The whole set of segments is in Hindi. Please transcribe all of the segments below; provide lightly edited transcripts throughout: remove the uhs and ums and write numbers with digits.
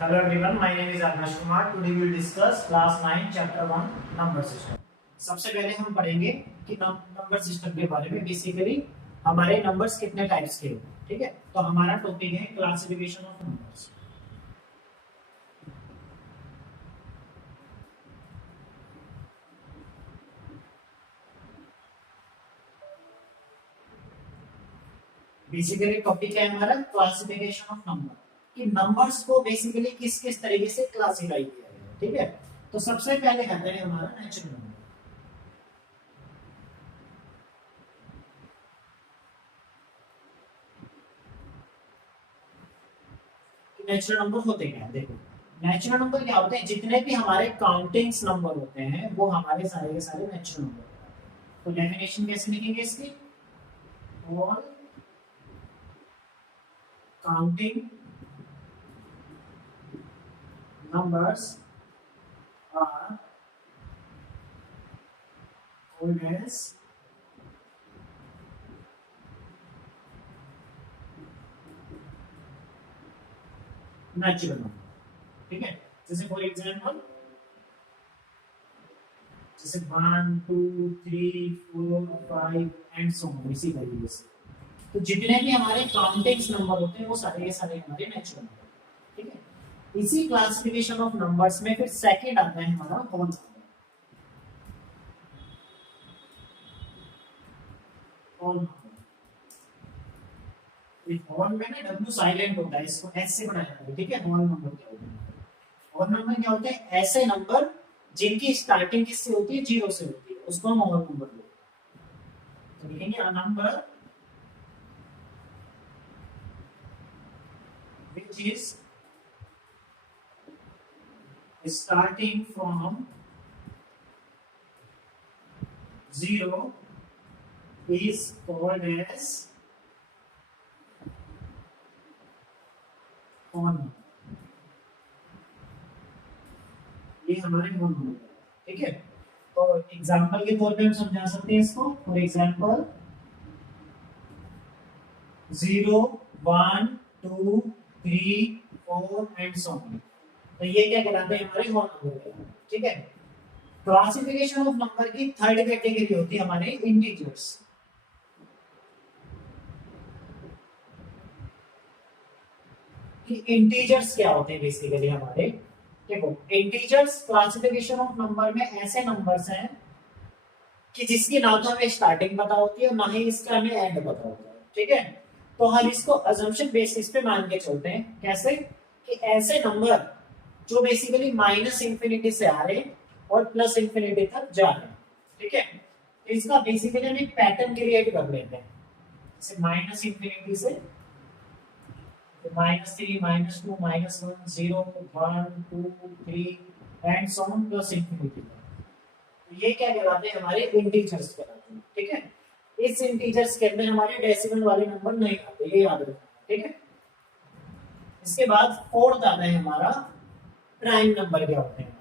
Hello everyone, my name is Akash Kumar. Today we will discuss class 9 chapter 1 number system. सबसे पहले हम पढ़ेंगे कि नंबर सिस्टम के बारे में। बेसिकली हमारे नंबर्स कितने टाइप्स के होते हैं, ठीक है। तो हमारा टॉपिक है classification of numbers. Basically topic है हमारा क्लासिफिकेशन ऑफ नंबर, कि नंबर्स को बेसिकली किस किस तरीके से क्लासिफाई किया गया है, ठीक है। तो सबसे पहले आता है हमारा नेचुरल नंबर। नेचुरल नंबर होते क्या है, देखो नेचुरल नंबर क्या होते हैं, जितने भी हमारे काउंटिंग्स नंबर होते हैं वो हमारे सारे के सारे नेचुरल नंबर होते हैं। तो डेफिनेशन कैसे लिखेंगे इसकी, all counting numbers are called as natural number, ठीक है। जैसे फॉर एग्जांपल जैसे 1 2 3 4 5 एंड सो ऑन, इसी तरीके से। तो जितने भी हमारे काउंटिंग्स नंबर होते हैं वो सारे के सारे हमारे नेचुरल नंबर, ठीक है। इसी क्लासिफिकेशन ऑफ नंबर्स में फिर सेकंड आता है हमारा होल नंबर। होल में ना डब्ल्यू साइलेंट होता है, इसको एस से बनाया जाता है, ठीक है। होल नंबर क्या होता है, होल नंबर क्या होते हैं, ऐसे नंबर जिनकी स्टार्टिंग किससे होती है, जीरो से होती है, उसको हम होल नंबर बोलते हैं। तो लिखेंगे a number which is starting from 0 is called as whole number। ये हमारे होल नंबर, ठीक है। तो एग्जांपल के तौर पे हम समझा सकते हैं इसको। For example 0 1 2 3 4 and so on. तो ये क्या कहलाते हैं, हमारे होल नंबर, ठीक है। क्लासिफिकेशन ऑफ नंबर की थर्ड कैटेगरी होती है हमारे इंटीजर्स। कि इंटीजर्स क्या होते हैं बेसिकली हमारे, देखो इंटीजर्स क्लासिफिकेशन ऑफ नंबर में ऐसे नंबर्स हैं कि जिसकी ना तो हमें स्टार्टिंग पता होती है और ना ही इसका हमें एंड पता होता है, ठीक है। तो हम इसको अजम्पशन बेसिस पे मान के चलते हैं। कैसे, कि ऐसे नंबर जो बेसिकली माइनस इंफिनिटी से आ रहे हैं और प्लस इंफिनिटी तक जा रहे हैं, ठीक है। तो इसका बेसिकली हम एक पैटर्न क्रिएट कर लेते हैं, जैसे माइनस इंफिनिटी से -3 -2 -1 0 1 2 3 and so on plus infinity. ये क्या कहलाते हैं, हमारे इंटीजर्स कहलाते हैं, ठीक है। इस इंटीजर्स के अंदर हमारे डेसिमल वाले नंबर नहीं आते, ये याद रखना, ठीक है। इसके बाद फोर्थ आता है हमारा प्राइम नंबर। क्या होते हैं,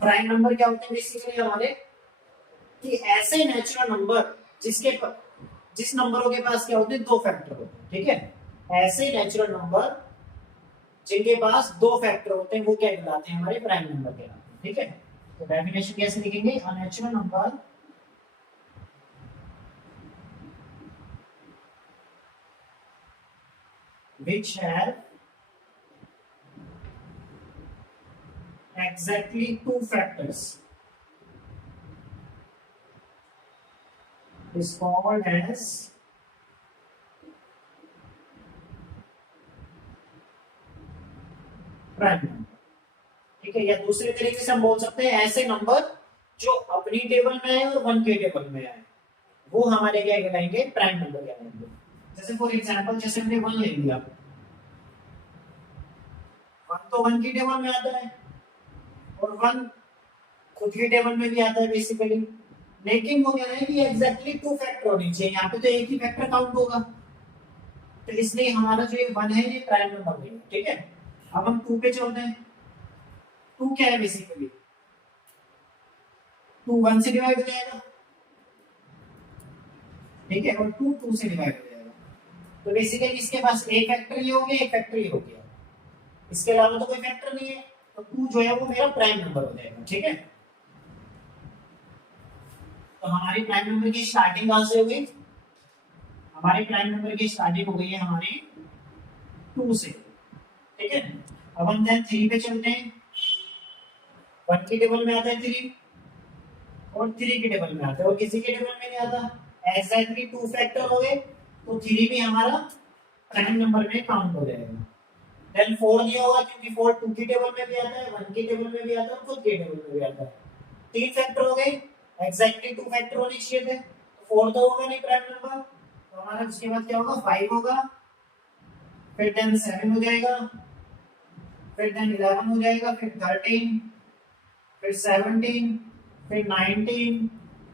प्राइम नंबर क्या होते हैं बेसिकली हमारे, कि ऐसे नेचुरल नंबर जिस नंबरों के पास क्या होते हैं, दो फैक्टर होते हैं, ठीक है। ऐसे नेचुरल नंबर जिनके पास दो फैक्टर होते हैं वो क्या कहलाते हैं, हमारे प्राइम नंबर कहलाते हैं, ठीक है। तो डेफिनेशन कैसे लिखेंगे, अ natural number which have exactly two factors is called as prime number, ठीक है। या दूसरे तरीके से हम बोल सकते हैं ऐसे नंबर जो अपनी टेबल में आए और वन के टेबल में आए वो हमारे क्या कहलाएंगे, प्राइम नंबर कहलाएंगे। जैसे फॉर एग्जांपल जैसे हमने 1 ले लिया, 1 तो 1 की टेबल में आता है और 1 खुद की टेबल में भी आता है बेसिकली, लेकिन वो कह रहे हैं कि एग्जैक्टली टू फैक्टर होनी चाहिए, यहाँ पे तो एक ही फैक्टर काउंट होगा, तो इसलिए हमारा जो ये 1 है ये प्राइम नंबर नहीं है, ठीक है। अब हम 2 पे चलते हैं। 2 क्या है बेसिकली, 2 1 से डिवाइड हो जाएगा, ठीक है, और 2 2 से डिवाइड हो जाएगा। तो बेसिकली इसके पास एक फैक्टर ये हो गया, एक फैक्टर ये हो गया, इसके अलावा तो कोई फैक्टर नहीं है, तो 2 जो है वो मेरा प्राइम नंबर हो जाएगा। ठीक है, तो हमारी प्राइम नंबर की स्टार्टिंग कहां से हो गई? हमारी प्राइम नंबर की स्टार्टिंग हो गई है हमारी 2 से। ठीक है, अब हम देन 3 पे चलते हैं। 1 की टेबल में आता है 3 और 3 की टेबल में आता है, और किसी के टेबल में नहीं आता। एग्जैक्टली 2 फैक्टर हो गए, तो 3 भी हमारा प्राइम नंबर में काउंट हो जाएगा। देन 4 दिया होगा क्योंकि 4 2 की टेबल में भी आता है, 1 की टेबल में भी आता है, और खुद की टेबल में भी आता है। 3 फैक्टर हो गए, एग्जैक्टली 2 फैक्टर होने चाहिए थे, तो 4 तो होगा नहीं प्राइम नंबर, तो हमारा उसके बाद क्या होगा? 5 होगा, फिर देन 7 हो जाएगा, फिर देन 11 हो जाएगा, फिर 13, फिर 17, फिर 19,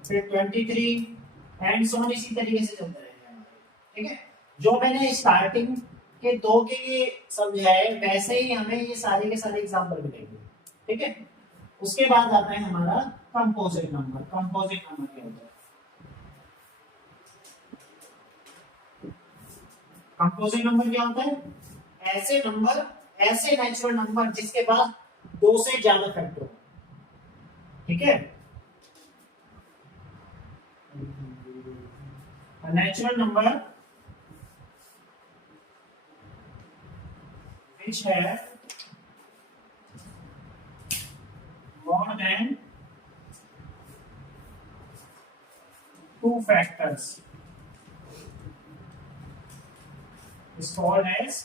फिर 23 एंड सो ऑन, इसी तरीके से चलता रहेगा हमारे। ठीक है, जो मैंने स्टार्टिंग के 2 के लिए समझाया वैसे ही हमें ये सारे के सारे एग्जांपल मिलेंगे। ठीक है, उसके बाद आता है हमारा कंपोजिट नंबर। कंपोजिट नंबर क्या होता है? कंपोजिट नंबर क्या होता है? ऐसे नंबर, ऐसे नेचुरल नंबर जिसके पास 2 से ज्यादा फैक्टर हो। ठीक है, natural number which have more than 2 factors is called as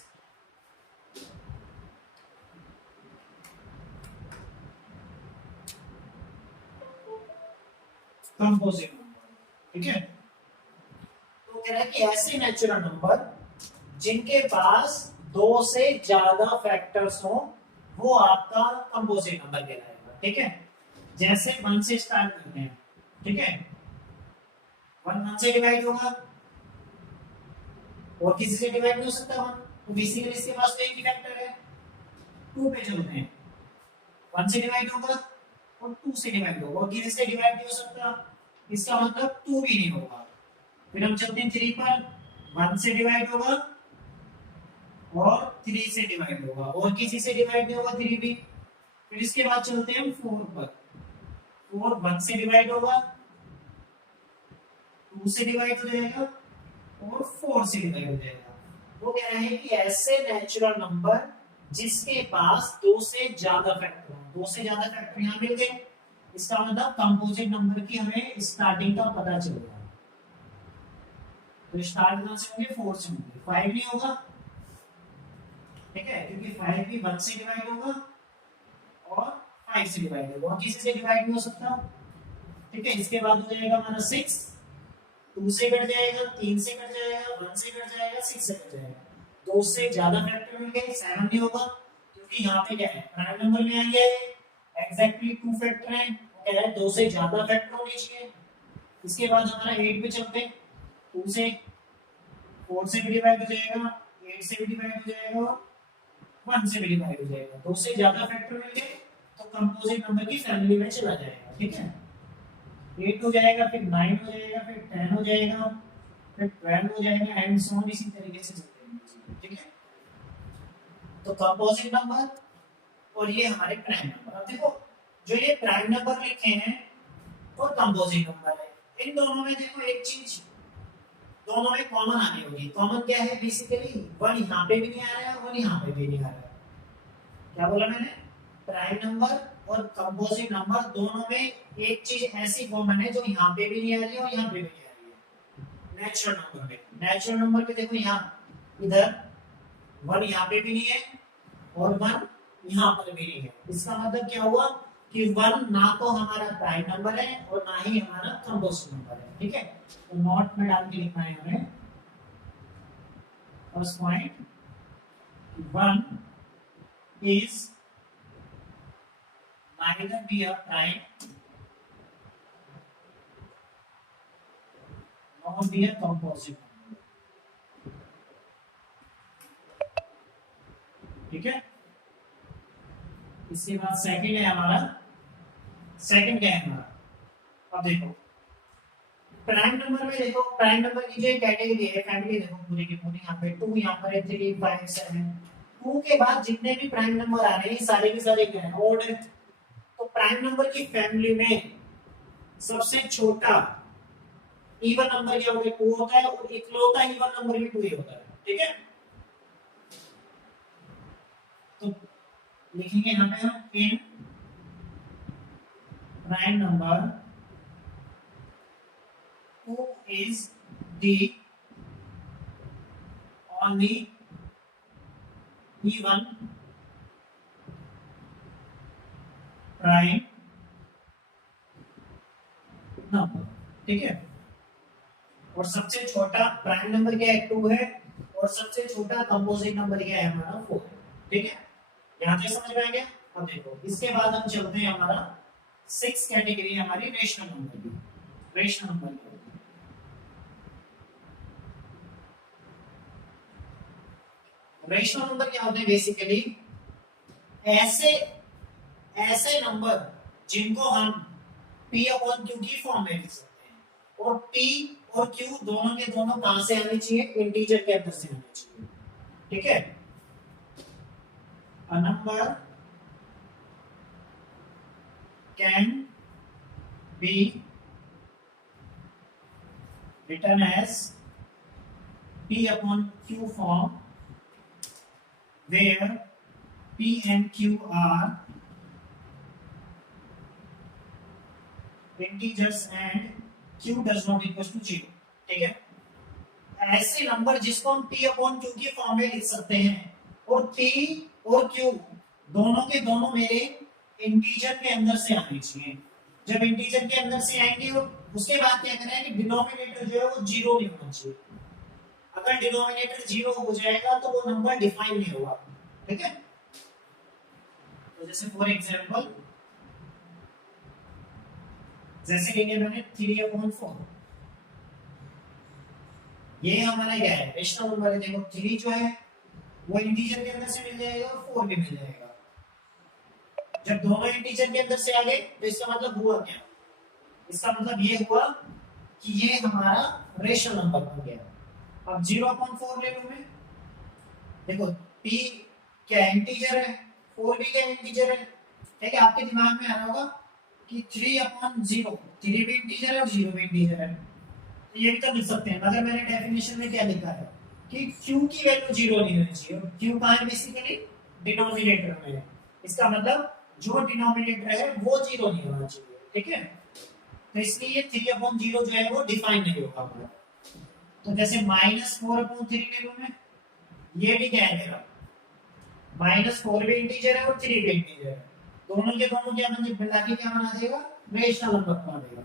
composite number. ठीक है, तो कह रहा है कि ऐसे नेचुरल नंबर जिनके पास 2 से ज्यादा फैक्टर्स हो वो आपका कंपोजिट नंबर कहलाएगा। ठीक है, जैसे 1 से स्टार्ट करते हैं। ठीक है, 1 से डिवाइड होगा और किसी से डिवाइड नहीं हो सकता 1, तो बेसिकली इसके पास तो एक ही फैक्टर है। 2 पे चलते हैं, 1 से डिवाइड होगा और 2 से डिवाइड होगा, और किसी से डिवाइड नहीं हो सकता, इसका मतलब 2 भी नहीं होगा। फिर हम चलते हैं 3 पर, 1 से डिवाइड होगा और 3 से डिवाइड होगा, और किसी से डिवाइड नहीं होगा 3 भी। फिर इसके बाद चलते हैं 4 पर, 4 1 से डिवाइड होगा, 2 से डिवाइड हो जाएगा और 4 से डिवाइड हो जाएगा। वो कह रहे हैं कि ऐसे नेचुरल नंबर जिसके पास 2 से ज्यादा फैक्टर हो, 2 से ज्यादा फैक्टर यहाँ मिल गए, इसका मतलब कंपोजिट नंबर की हमें स्टार्टिंग का पता चल रहा है। तो स्टार्ट कहां से होंगे? 4 से होंगे, 5 नहीं होगा। ठीक है, क्योंकि 5 भी 1 से डिवाइड होगा और 5 से डिवाइड होगा, और किसी से डिवाइड नहीं हो सकता। ठीक है, इसके बाद हो जाएगा हमारा 6, 2 से कट जाएगा, 3 से कट जाएगा, 1 से कट जाएगा, 6 से कट जाएगा। 2 से ज्यादा फैक्टर मिल गए, 7 नहीं होगा क्योंकि यहाँ पे क्या है? प्राइम नंबर में आएंगे, एग्जैक्टली 2 फैक्टर है, कह रहा है 2 से ज्यादा फैक्टर होने चाहिए। इसके बाद हमारा 8 पे चलते हैं, 2 से 4 से भी डिवाइड हो जाएगा, 8 से भी डिवाइड हो जाएगा, 1 से भी डिवाइड हो जाएगा। 2 से ज्यादा फैक्टर मिल गए तो कंपोजिट नंबर की फैमिली में चला जाएगा। ठीक है, 8 हो जाएगा, फिर 9 हो जाएगा, फिर 10 हो जाएगा, फिर 12 हो जाएगा एंड सो ऑन, इसी तरीके से चलते हैं। ठीक है, तो कंपोजिट नंबर और ये हमारे प्राइम नंबर। अब देखो जो ये प्राइम नंबर लिखे हैं और कंपोजिट नंबर है, इन दोनों में देखो एक चीज दोनों में कॉमन आनी होगी। कॉमन क्या है? बेसिकली 1 यहाँ पे भी नहीं आ रहा है, 1 यहाँ पे भी नहीं आ रहा है। क्या बोला मैंने? प्राइम नंबर और कंपोजिट नंबर दोनों में एक चीज ऐसी कॉमन है जो यहाँ पे भी नहीं आ रही है और यहाँ पे भी नहीं आ रही है। नेचुरल नंबर में, नेचुरल नंबर पे देखो यहाँ इधर 1 यहाँ पे भी नहीं है और 1 यहाँ पर भी नहीं है। इसका मतलब क्या हुआ कि 1 ना तो हमारा प्राइम नंबर है और ना ही हमारा कंपोजिट नंबर है। ठीक है, तो नोट में डाल के लिखना है हमें first point, 1 is neither be a prime nor be a composite number। ठीक है, इसके बाद सेकंड है हमारा, सेकंड क्या है हमारा? अब देखो प्राइम नंबर में देखो, प्राइम नंबर की जो कैटेगरी है, फैमिली देखो पूरी की पूरी, यहाँ पे 2, यहाँ पर है 3, 5, 7। 2 के बाद जितने भी प्राइम नंबर आ रहे हैं सारे के सारे क्या है, ऑड है। तो प्राइम नंबर की फैमिली में सबसे छोटा इवन नंबर क्या होता है, 2 होता है, और इकलौता इवन नंबर भी 2 ही होता है। ठीक है, तो लिखेंगे यहाँ पे हम इन prime number 2 is the only even prime number. ठीक है, और सबसे छोटा प्राइम नंबर क्या है, 2 है, और सबसे छोटा कंपोजिट नंबर क्या है हमारा, 4 है। ठीक है, यहां तक समझ में आ गया। अब देखो इसके बाद हम चलते हैं, हमारा 6 कैटेगरी हमारी रेशनल नंबर की। रेशनल नंबर रेशनल नंबर क्या होते हैं, बेसिकली ऐसे ऐसे नंबर जिनको हम p अपॉन q की फॉर्म में लिख सकते हैं, और p और q दोनों के दोनों कहां से आने चाहिए, इंटीजर के अंदर से आने चाहिए। ठीक है, a number can be written as p upon q form where p and q are integers and q does not equal to 0। ठीक है, ऐसे नंबर जिसको हम p अपॉन q की फॉर्म में लिख सकते हैं, और p और q दोनों के दोनों मेरे इंटीजर के अंदर से आने चाहिए। जब इंटीजर के अंदर से आएंगे, और उसके बाद क्या करना है कि डिनोमिनेटर जो है वो 0 नहीं होना चाहिए। अगर डिनोमिनेटर 0 हो जाएगा तो वो नंबर डिफाइन नहीं होगा। ठीक है, तो जैसे फॉर एग्जांपल, जैसे लेंगे मैंने 3/4, ये हमारा क्या है, रेशनल नंबर है। देखो 3 जो है वो इंटीजर के अंदर से मिल जाएगा, और 4 भी मिल जाएगा। जब दोनों इंटीजर के अंदर से आ गए तो इसका मतलब हुआ क्या, इसका मतलब ये हुआ कि ये हमारा रेशनल नंबर बन गया। अब 0/4 ले लूं मैं, देखो p क्या इंटीजर है, 4 भी क्या इंटीजर है। ठीक है, आपके दिमाग में आ रहा होगा कि 3/0, 3 भी इंटीजर है और 0 भी इंटीजर है, तो ये भी तो लिख सकते हैं। मगर मैंने डेफिनेशन में क्या लिखा है कि q की वैल्यू 0 नहीं होनी चाहिए। q कहां है, बेसिकली डिनोमिनेटर में है। इसका मतलब जो डिनोमिनेटर है वो 0 नहीं होना चाहिए। ठीक है, तो इसलिए 3/0 जो है वो डिफाइन नहीं होगा हमारा। तो जैसे -4/3 ले लूं मैं, ये भी क्या है मेरा, -4 भी इंटीजर है और 3 भी इंटीजर है। दोनों के दोनों क्या बन मिला के क्या बना देगा, रेशनल नंबर बना देगा।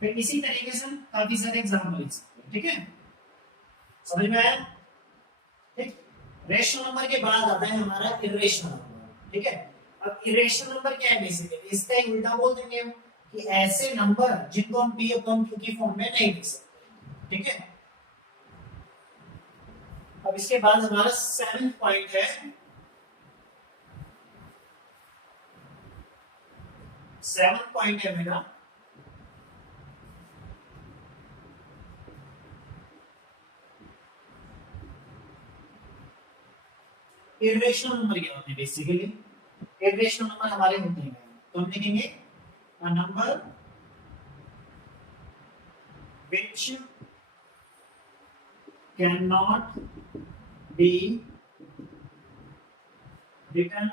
फिर इसी तरीके से हम काफी सारे एग्जांपल लिख सकते हैं। ठीक है, समझ में आया। ठीक, रेशनल नंबर के बाद आता है हमारा इरेशनल नंबर। ठीक है, अब इरेशनल नंबर क्या है, बेसिकली इसका ही उल्टा बोल देंगे हम कि ऐसे नंबर जिनको हम p अपॉन q की फॉर्म में नहीं लिख सकते। ठीक है, अब इसके बाद हमारा 7th पॉइंट है, 7th पॉइंट है मेरा इरेशनल नंबर क्या होते हैं। बेसिकली इरेशनल नंबर हमारे होते हैं, तो हम लिखेंगे a number which cannot be written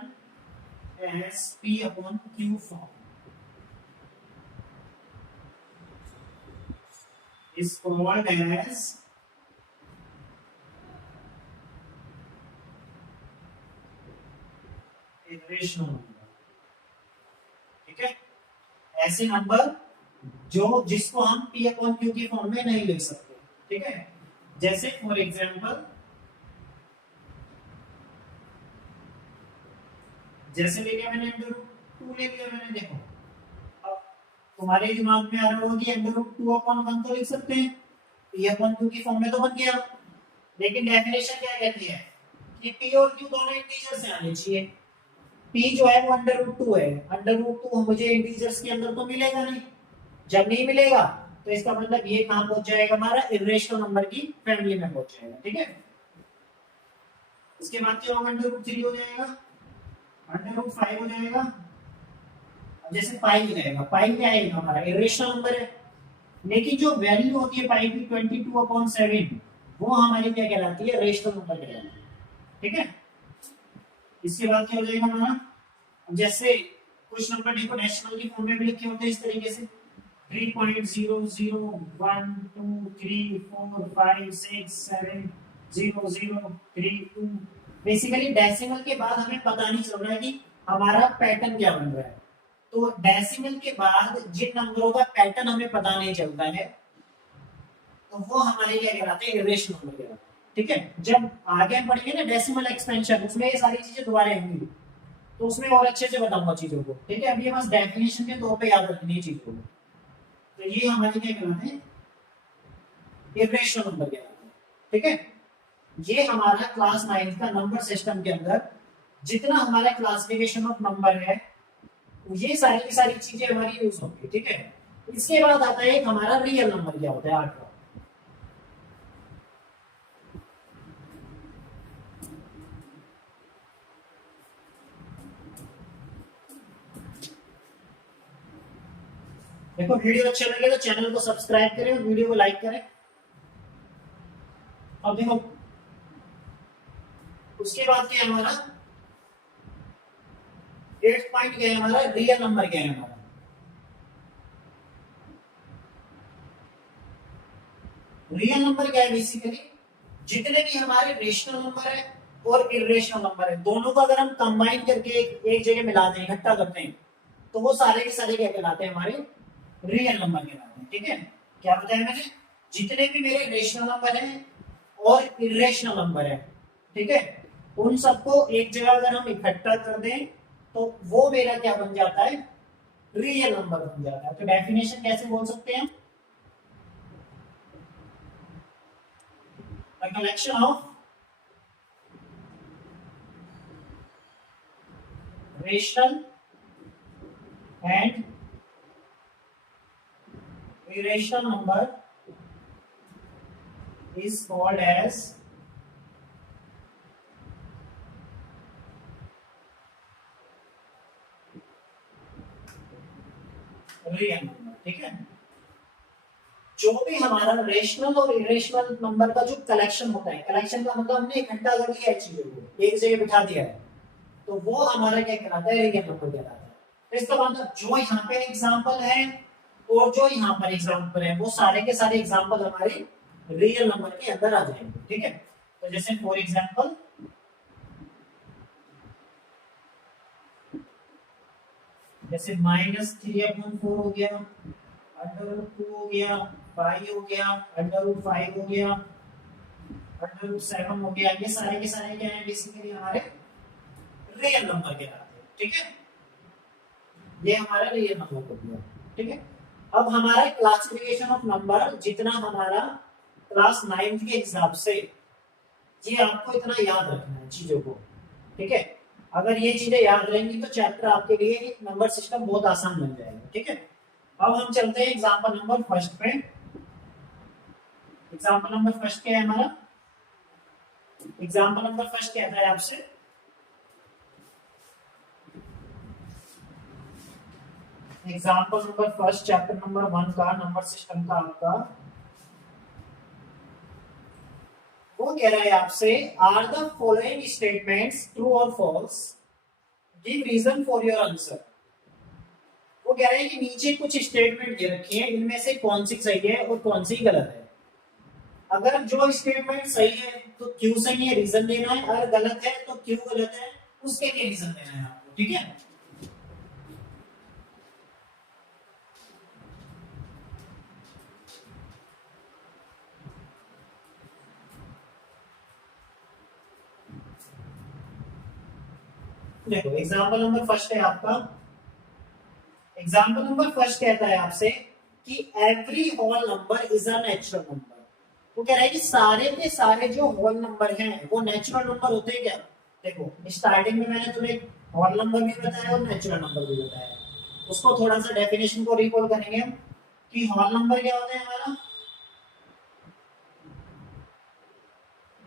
as p upon q form is called as irrational number. ठीक है, ऐसे नंबर जिसको हम p अपॉन q की फॉर्म में नहीं लिख सकते। ठीक है, जैसे फॉर एग्जांपल, जैसे ले लिया मैंने √2 ले लिया मैंने। देखो अब तुम्हारे दिमाग में आ रहा होगा कि √2/1 तो लिख सकते हैं, p अपॉन q की फॉर्म में तो बन गया। लेकिन डेफिनेशन क्या कहती है कि p और q दोनों इंटीजर से आने चाहिए। p जो है वो √2 है, √2 मुझे इंटीजर्स के अंदर तो मिलेगा नहीं। जब नहीं मिलेगा तो इसका मतलब ये कहां पहुंच जाएगा, हमारा इरेशनल नंबर की फैमिली में पहुंच जाएगा। ठीक है, इसके बाद क्या होगा, √3 हो जाएगा, √5 हो जाएगा। अब जैसे पाई हो जाएगा, पाई क्या आएगा, हमारा इरेशनल नंबर है, लेकिन जो वैल्यू होती है पाई की 22/7 वो हमारी क्या कहलाती है, रेशनल नंबर कहलाती है। ठीक है, इसके बाद क्या हो जाएगा हमारा, जैसे कुछ नंबर देखो डेसिमल की फॉर्म में भी लिखे होते हैं इस तरीके से 3.0012345670032। बेसिकली डेसिमल के बाद हमें पता नहीं चल रहा है कि हमारा पैटर्न क्या बन रहा है। तो डेसिमल के बाद जिन नंबरों का पैटर्न हमें पता नहीं चलता है तो वो हमारे क्या कहलाते हैं, इरेशनल नंबर कहलाते हैं। ठीक है, जब आगे हम पढ़ेंगे ना डेसिमल एक्सपेंशन, उसमें ये सारी चीजें दोबारा आएंगी, तो उसमें और अच्छे से बताऊंगा चीजों को। ठीक है, अभी बस डेफिनेशन के तौर पे याद रखनी है चीजों को। तो ये हमारे क्या कहलाते हैं, इरेशनल नंबर कहलाते हैं। ठीक है, ये हमारा क्लास 9 का नंबर सिस्टम के अंदर जितना हमारा क्लासिफिकेशन ऑफ नंबर है ये सारी की सारी चीजें हमारी यूज होंगी। ठीक है, इसके बाद आता है हमारा रियल नंबर क्या होता है, 8वां। देखो वीडियो अच्छा लगे तो चैनल को सब्सक्राइब करें और वीडियो को लाइक करें। अब देखो उसके बाद क्या है हमारा 8 पॉइंट क्या है हमारा, रियल नंबर क्या है हमारा। रियल नंबर क्या है, बेसिकली जितने भी हमारे रेशनल नंबर है और इरेशनल नंबर है दोनों को अगर हम कंबाइन करके एक जगह मिला दें, इकट्ठा करते हैं, तो वो सारे के सारे क्या कहलाते हैं, हमारे रियल नंबर कहलाते हैं। ठीक है, क्या बताया मैंने, जितने भी मेरे रेशनल नंबर हैं और इरेशनल नंबर है, ठीक है, उन सबको एक जगह अगर हम इकट्ठा कर दें तो वो मेरा क्या बन जाता है, रियल नंबर बन जाता है। तो डेफिनेशन कैसे बोल सकते हैं, a collection of rational and irrational number is called as real number. ठीक है, जो भी हमारा रेशनल और इरेशनल नंबर का जो कलेक्शन होता है, कलेक्शन का मतलब हमने इकट्ठा कर दिया है चीजों को एक जगह बिठा दिया है, तो वो हमारा क्या कहलाता है, रियल नंबर कहलाता है। तो इसका मतलब जो यहाँ पे एग्जांपल है और जो यहाँ पर एग्जांपल है वो सारे के सारे एग्जांपल हमारे रियल नंबर के अंदर आ जाएंगे। ठीक है, तो जैसे फॉर एग्जांपल जैसे -3/4 हो गया, √2 हो गया, पाई हो गया, √5 हो गया, √7 हो गया, ये सारे के सारे क्या है, बेसिकली हमारे रियल नंबर कहलाते हैं। ठीक है, ये हमारा रियल नंबर हो गया। ठीक है, अब हमारा क्लासिफिकेशन ऑफ नंबर जितना हमारा क्लास 9 के हिसाब से, ये आपको इतना याद रखना है चीजों को। ठीक है, अगर ये चीजें याद रहेंगी तो चैप्टर आपके लिए नंबर सिस्टम बहुत आसान बन जाएगा। ठीक है, अब हम चलते हैं एग्जांपल नंबर फर्स्ट पे। एग्जांपल नंबर फर्स्ट क्या है हमारा, एग्जांपल नंबर फर्स्ट कहता है आपसे example number first chapter number 1 का नंबर सिस्टम का आपका वो कह रहा है आपसे, are the following statements true और false, give reason for your answer. वो कह रहे हैं कि नीचे कुछ स्टेटमेंट दे रखी है, इनमें से कौन सी सही है और कौन सी गलत है। अगर जो स्टेटमेंट सही है तो क्यों सही है रीजन देना है, अगर गलत है तो क्यों गलत है उसके लिए रीजन देना है आपको। ठीक है, देखो एग्जांपल नंबर फर्स्ट है आपका, एग्जांपल नंबर फर्स्ट कहता है आपसे कि every whole number is a natural number. वो कह रहा है कि सारे के सारे जो होल नंबर हैं वो नेचुरल नंबर होते हैं क्या। देखो स्टार्टिंग में मैंने तुम्हें होल नंबर भी बताया और नेचुरल नंबर भी बताया, उसको थोड़ा सा डेफिनेशन को रिकॉल करेंगे हम कि होल नंबर क्या होता है हमारा,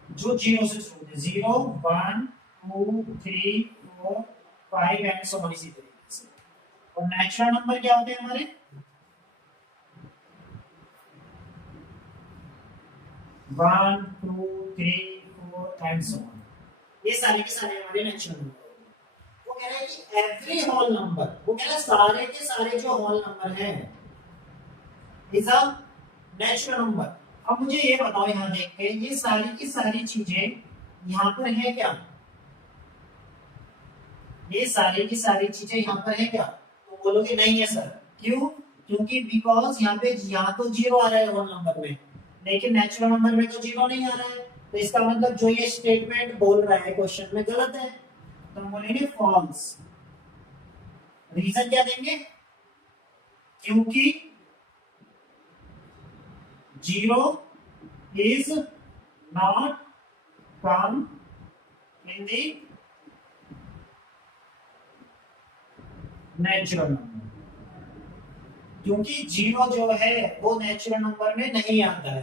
जो जीरो से शुरू होते हैं, 0 1 2 3 4 5 एंड सो ऑन, इसी तरीके से। और नेचुरल नंबर क्या होते हैं हमारे, 1 2 3 4 एंड सो ऑन, ये सारे के सारे हमारे नेचुरल नंबर। वो कह रहा है कि एवरी होल नंबर, वो कह रहा है सारे के सारे जो होल नंबर है इज अ नेचुरल नंबर। अब मुझे ये बताओ, यहाँ देख के ये सारी की सारी चीजें यहाँ पर है क्या, ये सारी की सारी चीजें यहाँ पर है क्या, तो बोलोगे नहीं है सर। क्यों? क्योंकि बिकॉज यहाँ पे यहाँ तो जीरो आ रहा है होल नंबर में, लेकिन नेचुरल नंबर में तो जीरो नहीं आ रहा है, तो इसका मतलब जो ये स्टेटमेंट बोल रहा है क्वेश्चन में गलत है, तो हम बोलेंगे फॉल्स। रीजन क्या देंगे, क्योंकि zero is not come in the natural number, क्योंकि जीरो जो है वो नेचुरल नंबर में नहीं आता है,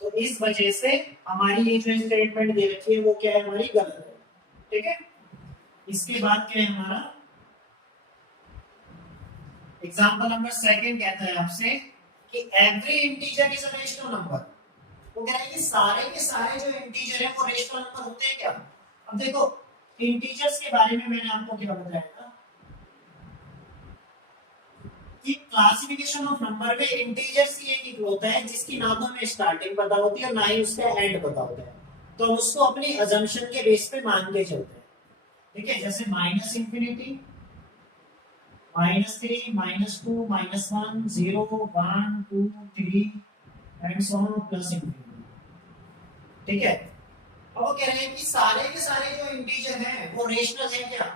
तो इस वजह से हमारी ये जो स्टेटमेंट दे रखी है वो क्या है, हमारी गलत है। ठीक है, इसके बाद क्या है हमारा एग्जांपल नंबर सेकंड, कहता है आपसे कि every integer is a rational number. वो कह रहा है कि सारे के सारे जो इंटीजर है वो रेशनल नंबर होते हैं क्या। अब देखो इंटीजर्स के बारे में मैंने आपको क्या बताया था कि क्लासिफिकेशन ऑफ नंबर में इंटीजर्स ही एक होता है जिसकी ना तो हमें स्टार्टिंग पता होती है और ना ही उसका एंड पता होता है, तो हम उसको अपनी अजम्पशन के बेस पे मान के चलते हैं। ठीक है, जैसे minus infinity, -3 -2 -1 0 1 2 3 and so on plus infinity. ठीक है, अब वो कह रहे हैं कि सारे के सारे जो इंटीजर हैं वो रेशनल है क्या।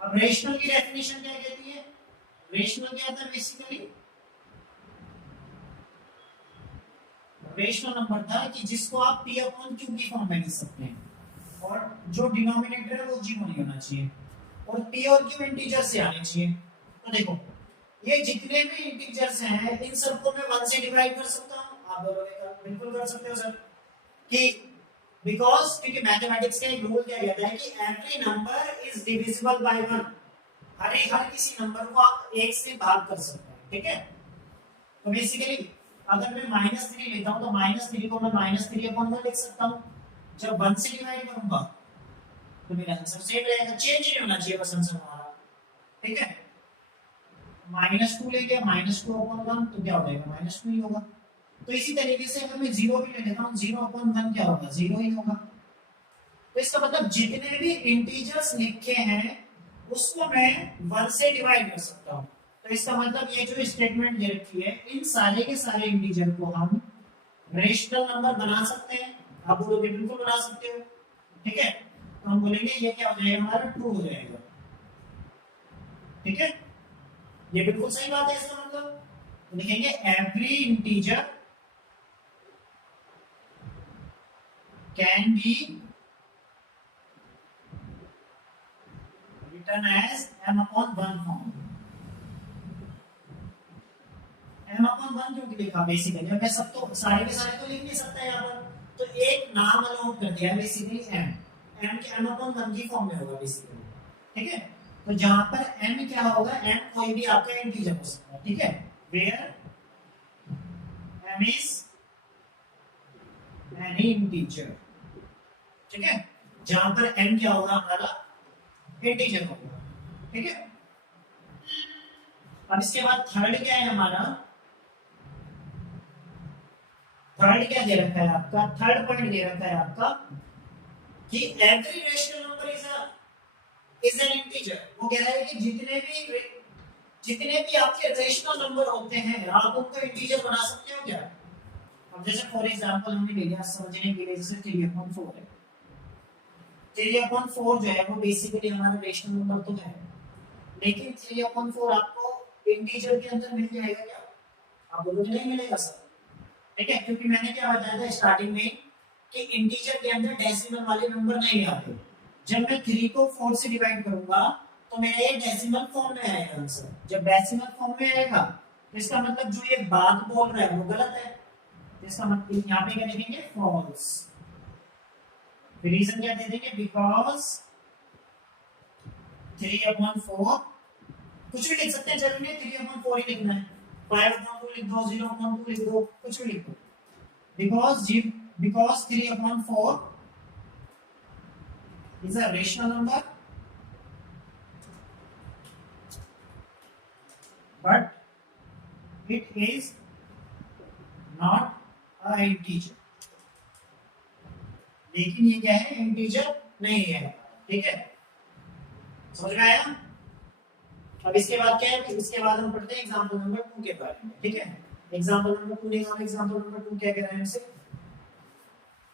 अब रेशनल की डेफिनेशन क्या कहती है, रेशनल क्या था बेसिकली, रेशनल नंबर था कि जिसको आप p अपॉन q की फॉर्म में लिख सकते हैं और जो डिनोमिनेटर है वो जीरो नहीं होना चाहिए और p और q इंटीजर से आने चाहिए। तो देखो ये जितने भी इंटीजर्स हैं इन सबको मैं 1 से डिवाइड कर सकता हूं, आप बोलोगे बिल्कुल कर सकते हो सर, कि बिकॉज क्योंकि मैथमेटिक्स का एक रूल क्या कहता है कि every number is divisible by 1, हर किसी नंबर को आप एक से भाग कर सकते हैं। ठीक है, तो बेसिकली अगर मैं -3 लेता हूं तो -3 को मैं -3 अपॉन 1 लिख सकता हूं, जब 1 से डिवाइड करूंगा तो मेरा आंसर सेम रहेगा, चेंज नहीं होना चाहिए बस आंसर हमारा। ठीक है, -2 ले गया, -2 अपॉन 1 तो क्या हो जाएगा, -2 ही होगा। तो इसी तरीके से अगर मैं 0 भी ले लेता हूं, 0 अपॉन 1 क्या होगा, 0 ही होगा। तो इसका मतलब जितने भी इंटीजर्स लिखे हैं उसको मैं 1 से डिवाइड कर सकता हूं। तो इसका मतलब ये जो स्टेटमेंट दे रखी है इन सारे के सारे इंटीजर को हम रेशनल नंबर बना सकते हैं, आप बोलोगे बिल्कुल बना सकते हो। ठीक है, तो हम बोलेंगे ये क्या हो जाएगा, हमारा ट्रू हो जाएगा। ठीक है, ये बिल्कुल सही बात है, इसका मतलब तो लिखेंगे every integer can be written as m upon 1 form। m upon 1 क्यों लिखा बेसिकली, मैं सब तो सारे के सारे तो लिख नहीं सकता यहाँ पर, तो एक नाम अलाउड कर दिया बेसिकली m के m upon 1 की फॉर्म में होगा बेसिकली। ठीक है, तो जहां पर m क्या होगा, m कोई भी आपका इंटीजर हो सकता है। ठीक है, where m is any integer। ठीक है, जहां पर m क्या होगा, हमारा इंटीजर होगा। ठीक है, अब इसके बाद थर्ड क्या है हमारा, थर्ड क्या दे रखा है आपका, थर्ड पॉइंट दे रखा है आपका कि every rational number is an integer. वो कह रहा है कि जितने भी आपके रेशनल नंबर होते हैं आप उनको इंटीजर बना सकते हो क्या। अब जैसे फॉर एग्जांपल हमने ले लिया समझने के लिए, जैसे 3/4 है, 3/4 जो है वो बेसिकली हमारा रेशनल नंबर तो है, लेकिन 3/4 आपको इंटीजर के अंदर मिल जाएगा क्या, आप बोलोगे नहीं मिलेगा सर। ठीक है, क्योंकि मैंने क्या बताया था स्टार्टिंग में कि इंटीजर के अंदर डेसिमल वाले नंबर नहीं आते। जब मैं 3 को 4 से डिवाइड करूंगा तो मेरा ये डेसिमल फॉर्म में आएगा आंसर। जब डेसिमल फॉर्म में आएगा इसका मतलब जो ये बात बोल रहा है वो गलत है, इसका मतलब यहाँ पे क्या लिखेंगे, फॉल्स। रीजन क्या दे देंगे, बिकॉज 3/4, कुछ भी लिख सकते हैं, जरूरी नहीं 3/4 ही लिखना है, 5/2 लिख दो, 0/2 लिख दो, कुछ भी लिख दो, because 3/4 is a rational number but it is not a integer, लेकिन ये क्या है, इंटीजर नहीं है, ठीक है, समझ में आया। अब इसके बाद क्या है, इसके बाद हम पढ़ते हैं एग्जांपल नंबर 2 के बारे में, ठीक है। एग्जांपल नंबर 2 निकालो, एग्जांपल नंबर 2 क्या कह रहा है हमसे,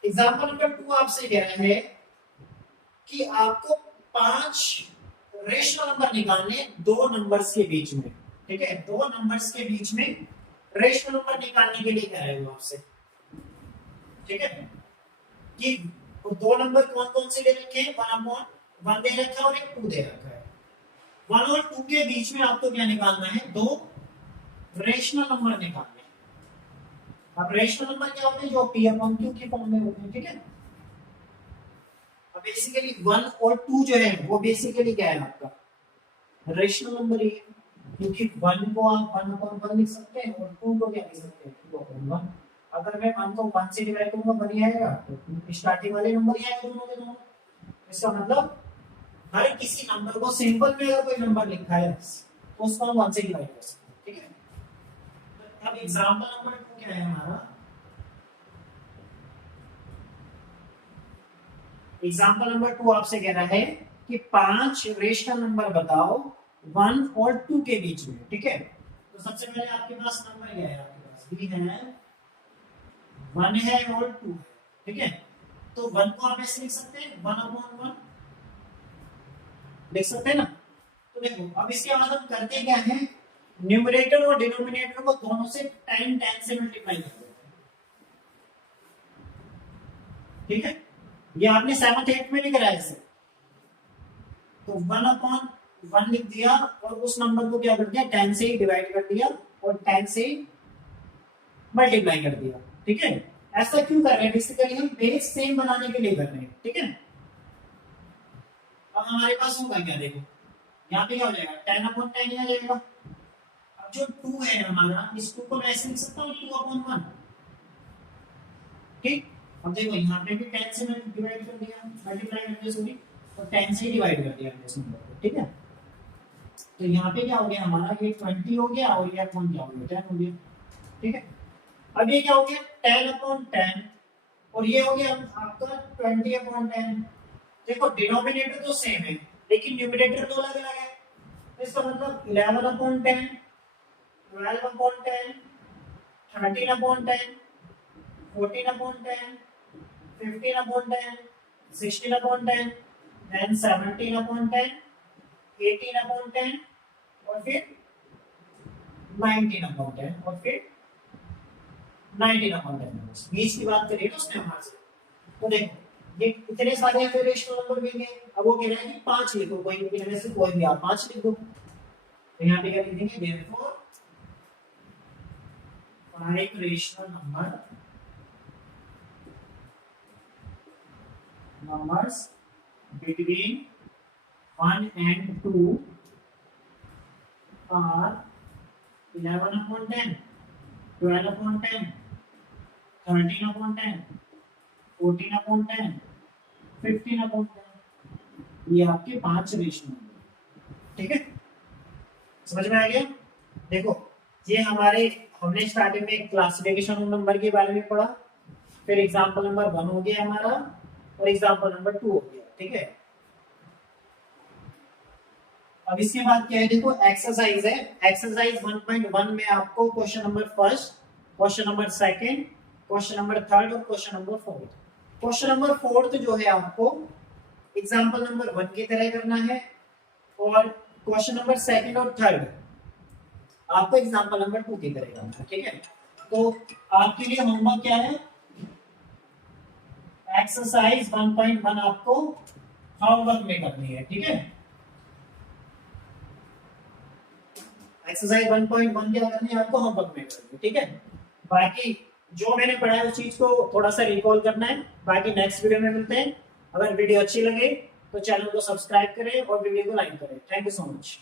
एग्जांपल नंबर 2 आपसे कह रहा है कि आपको 5 रेशनल नंबर निकालने दो नंबर्स के बीच में, ठीक है, दो नंबर्स के बीच में रेशनल नंबर निकालने के लिए कह रहे हो आपसे, ठीक है, कि दो नंबर कौन कौन से दे रखे हैं, 1/1 दे रखा है और एक 2 दे रखा है, 1 और 2 के बीच में आपको क्या निकालना है, दो रेशनल नंबर निकालने हैं। अब रेशनल नंबर क्या होते हैं, जो P/Q के फॉर्म में होते हैं, ठीक है। अब बेसिकली 1 और 2 जो है वो बेसिकली क्या है आपका रेशनल नंबर ही है, क्योंकि 1 को आप 1/1 लिख सकते हैं और 2 को क्या लिख सकते हैं, 2/1। अगर मैं 1 को 1 से डिवाइड करूंगा 1 ही आएगा, तो स्टार्टिंग वाले नंबर ही आएगा दोनों के दोनों। इसका मतलब हर किसी नंबर को सिंपल में अगर कोई नंबर लिखा है तो उसको हम 1 से डिवाइड कर सकते हैं, ठीक है। अब एग्जांपल नंबर 2 क्या है हमारा, एग्जांपल नंबर 2 आपसे कह रहा है कि 5 रेशनल नंबर बताओ 1 और 2 के बीच में, ठीक है। तो सबसे पहले आपके पास नंबर क्या है, आपके पास भी है 1 है और 2 है, ठीक है। तो 1 को आप ऐसे लिख सकते हैं 1/1 लिख सकते हैं ना। तो देखो अब इसके बाद हम करते क्या है, न्यूमरेटर और डिनोमिनेटर को दोनों से 10 से मल्टीप्लाई कर देते हैं, ठीक है। ये आपने 7th 8th में नहीं कराया इसे, तो 1/1 लिख दिया और उस नंबर को क्या कर दिया, 10 से डिवाइड कर दिया और 10 से मल्टीप्लाई कर दिया, ठीक है। ऐसा क्यों कर रहे हैं, बेसिकली हम बेस सेम बनाने के लिए कर रहे हैं, ठीक है। अब हमारे पास होगा क्या, देखो यहाँ पे क्या हो जाएगा, 10/10 आ जाएगा। अब जो 2 है हमारा, इस 2 को मैं ऐसे लिख सकता हूँ 2/1, ठीक। अब देखो यहाँ पे भी 10 से मैंने डिवाइड कर दिया, मल्टीप्लाई कर दिया सॉरी, और 10 से डिवाइड कर दिया इस नंबर को, ठीक है। तो यहाँ पे क्या हो गया हमारा, ये 20 हो गया और ये अपॉन क्या हो गया, 10 हो गया, ठीक है। अब ये क्या हो गया 10/10 और ये हो गया आपका 20/10। देखो डिनोमिनेटर तो सेम है लेकिन न्यूमरेटर तो अलग अलग है, तो इसका मतलब 11/10, 12/10, 13/10, 14/10, 15/10, 16/10, then 17/10, 18/10 और फिर 19/10 और फिर 19/10। बीच की बात करिए ना उसने हमारे से, तो देखो ये इतने सारे रेशनल नंबर मिल गए। अब वो कह रहा है कि 5 लिखो, कोई इनमें से कोई भी आप 5 लिख दो, तो यहाँ पे क्या लिख देंगे, therefore 5 rational numbers between 1 and 2 are 11/10, 12/10, 13/10, 14/10, 15/10। ये आपके 5 रेशनल नंबर, ठीक है, समझ में आ गया। देखो ये हमने स्टार्टिंग में क्लासिफिकेशन ऑफ नंबर के बारे में पढ़ा, फिर एग्जांपल नंबर 1 हो गया हमारा और एग्जांपल नंबर 2 हो गया, ठीक है। अब इसके बाद क्या है, देखो एक्सरसाइज है, एक्सरसाइज 1.1 में आपको question number first, question number second, question number third और question number fourth. Question number fourth जो है आपको एग्जांपल नंबर 1 की तरह करना है और क्वेश्चन नंबर सेकंड और थर्ड आपको एग्जांपल नंबर 2 की तरह करना है, ठीक है। तो आपके लिए होमवर्क क्या है, एक्सरसाइज 1.1 आपको होमवर्क में करनी है, ठीक है। एक्सरसाइज 1.1 क्या करनी है आपको होमवर्क में करनी है, ठीक है। बाकी जो मैंने पढ़ाया उस चीज को थोड़ा सा रिकॉल करना है। बाकी नेक्स्ट वीडियो में मिलते हैं। अगर वीडियो अच्छी लगे तो चैनल को सब्सक्राइब करें और वीडियो को लाइक करें। Thank you so much.